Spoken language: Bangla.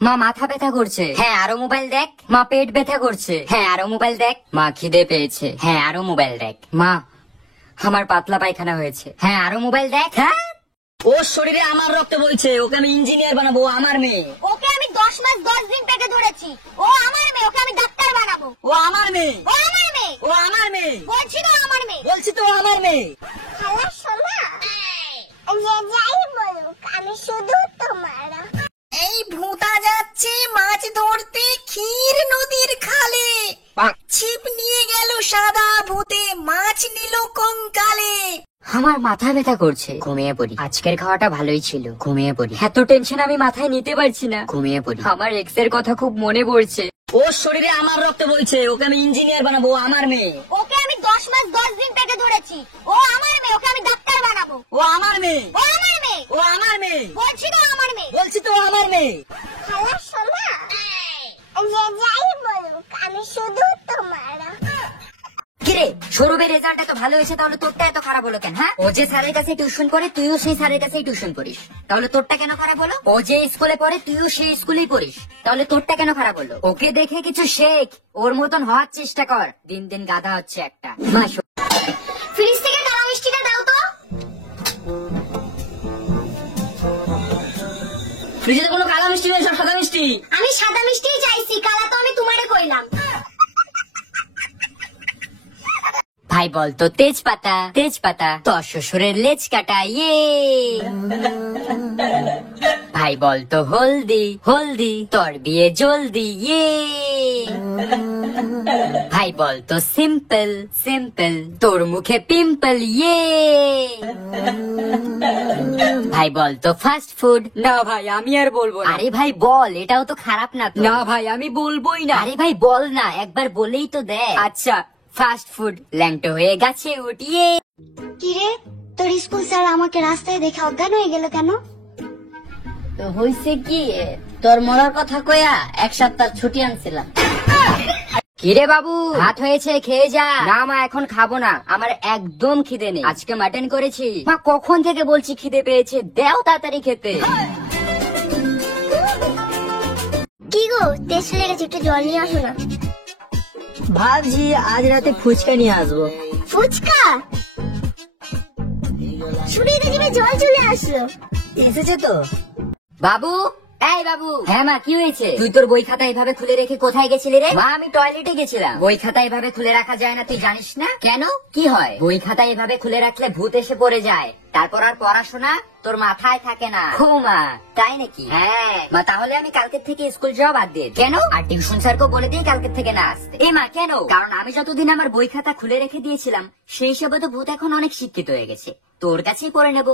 মা মাথা ব্যথা করছে। হ্যাঁ আরো মোবাইল দেখ। মা পেট ব্যথা করছে। হ্যাঁ আরো মোবাইল দেখ। মা খিদে পেয়েছে। হ্যাঁ আরো মোবাইল দেখ। মা আমার পাতলা পায়খানা হয়েছে। হ্যাঁ আরো মোবাইল দেখ। হ্যাঁ ওর শরীরে আমার রক্ত বইছে, ওকে আমি ইঞ্জিনিয়ার বানাবো, ও আমার মেয়ে। ওকে আমি 10 মাস 10 দিন পেটে ধরেছি, ও আমার মেয়ে, ওকে আমি ডাক্তার বানাবো। ও আমার মেয়ে, ও আমার মেয়ে, ও আমার মেয়ে, বলছি তো আমার মেয়ে। বলছি তো আমার মেয়ে। খালা শোনা, যে যাই বলুক আমি শুধু তোমার। এই ভূতা যাচ্ছে মাছ ধরতে ক্ষীর নদীর খালে, ছিপ নিয়ে গেল সাদা ভূতে, মাছ নিল কঙ্কালে। আমার মাথা ব্যথা করছে, ঘুমিয়ে পড়ি। আজকের খাওয়াটা ভালোই ছিল, ঘুমিয়ে পড়ি। এত টেনশন আমি মাথায় নিতে পারছি না, ঘুমিয়ে পড়ি। আমার এক্স এর কথা খুব মনে পড়ছে। ওর শরীরে আমার রক্ত বইছে, ওকে আমি ইঞ্জিনিয়ার বানাবো, ও আমার মেয়ে। ওকে আমি 10 মাস 10 দিন পেটে ধরেছি, ও আমার মেয়ে, ওকে আমি ডাক্তার বানাবো। ও আমার মেয়ে, ও আমার মেয়ে, ও আমার মেয়ে, বলছি তো আমার মেয়ে। বলছি তো আমার মেয়ে। খালা শোনা, যে যাই বলুক আমি শুধু তোমার। কিরে সৌরভের রেজাল্ট এত ভালো হয়েছে, তাহলে তোরটা এত খারাপ হলো কেন? হ্যাঁ ও যে স্যারের কাছে টিউশন করে, তুইও সেই স্যারের কাছেই টিউশন করিস, তাহলে তোরটা কেন খারাপ হলো? ও যে স্কুলে পড়ে, তুইও সেই স্কুলেই পড়িস, তাহলে তোরটা কেন খারাপ হলো? ওকে দেখে কিছু শেখ, ওর মতন হওয়ার চেষ্টা কর। দিন দিন গাধা হচ্ছে একটা। মা ফ্রিজ থেকে কালো মিষ্টিটা দাও তো। ফ্রিজে কোনো কালা মিষ্টি নেই, সব সাদা মিষ্টি। আমি সাদা মিষ্টিই চাইছি, কালা তো আমি তোমারে কইলাম। ভাই বলতো তেজপাতা, তেজপাতা তোর শ্বশুরের লেজ কাটা, ইয়ে। ভাই বলতো হলদি, হলদি তোর বিয়ে জলদি, ইয়ে। ভাই বলতো সিম্পল, সিম্পল তোর মুখে পিম্পল, ইয়ে। ভাই বলতো ফাস্ট ফুড। না ভাই আমি আর বলবো না। আরে ভাই বল, এটাও তো খারাপ না তো। না ভাই আমি বলবোই না। আরে ভাই বল না, একবার বলেই তো দে। আচ্ছা ফাস্ট ফুড। ল্যাংটো হয়ে গাছে উঠিয়ে। কিরে তোর স্কুল স্যার আমাকে রাস্তায় দেখে অজ্ঞান হয়ে গেল কেন? হইছে কি, তোর মরার কথা কয়া 1 সপ্তাহ ছুটি আনছিলাম। কিরে বাবু ভাত হয়েছে, খেয়ে যা। না মা এখন খাবো না, আমার একদম খিদে নেই। আজকে মাটন করেছি। মা কখন থেকে বলছি খিদে পেয়েছে, দেও তাড়াতাড়ি খেতে। কি গো তেষ্টা লেগেছে, একটু জল নিয়ে আসো না। ভাবছি আজ রাতে ফুচকা নিয়ে আসবো। ফুচকা? শুনেই তো জিভে জল চলে আসলো। এসেছে তো। বাবু, এই বাবু। হ্যাঁ মা কি হয়েছে? তুই তোর বই খাতা এভাবে খুলে রেখে কোথায় গেছিলি রে? মা আমি টয়লেটে গেছিলাম। বই খাতা এভাবে খুলে রাখা যায় না, তুই জানিস না? কেন কি হয়? বই খাতা এভাবে খুলে রাখলে ভূত এসে পড়ে যায়, তারপর আর পড়াশোনা তোর মাথায় থাকে না। ও মা তাই নাকি? হ্যাঁ মা, তাহলে আমি কালকের থেকে স্কুল যাওয়া বাদ দিয়ে। কেন? আর টিউশন স্যারকেও বলে দিই কালকের থেকে না আসতে। এ মা কেন? কারণ আমি যতদিন আমার বই খাতা খুলে রেখে দিয়েছিলাম, সেই হিসাবে তো ভূত এখন অনেক শিক্ষিত হয়ে গেছে, তোর কাছেই পড়ে নেবো।